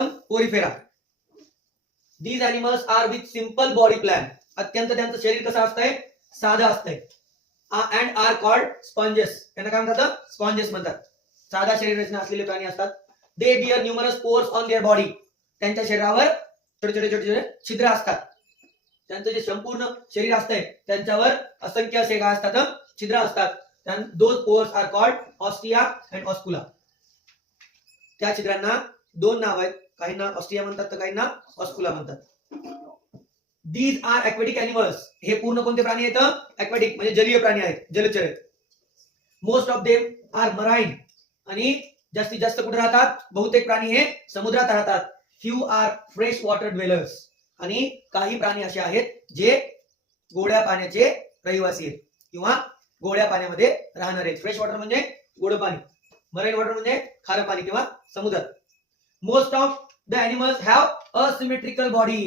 Porifera. These animals are with simple body plan. अत्यंत त्यांचं शरीर कसं असतंय, साधं असतंय. And are called sponges. त्यांना काय म्हणतात, स्पॉन्जेस म्हणतात. साधा शरीर रचना असलेले प्राणी असतात. They bear numerous pores on their body. त्यांच्या शरीरावर छोटे छोटे छिद्र असतात. त्यांचं जे संपूर्ण शरीर असतंय त्यांच्यावर असंख्य असे काय असतात, छिद्र असतात. Those pores are called ostia and oscula. त्या छिद्रांना दोन नाव आहेत, काहींना ऑस्ट्रिया म्हणतात तर काहींना ऑस्कुला म्हणतात. These are aquatic animals. हे पूर्ण कोणते प्राणी आहेत, aquatic म्हणजे जलीय प्राणी आहेत, जलचर आहेत. Most of them are marine. आणि जास्तीत जास्त कुठे राहतात, बहुतेक प्राणी हे समुद्रात राहतात. Few are fresh water dwellers. आणि काही प्राणी असे आहेत जे गोड्या पाण्याचे रहिवासी आहेत किंवा गोड्या पाण्यामध्ये राहणारे. फ्रेश वॉटर म्हणजे गोड पाणी, मराईन वॉटर म्हणजे खारं पाणी किंवा समुद्रात. Most of the animals have asymmetrical body.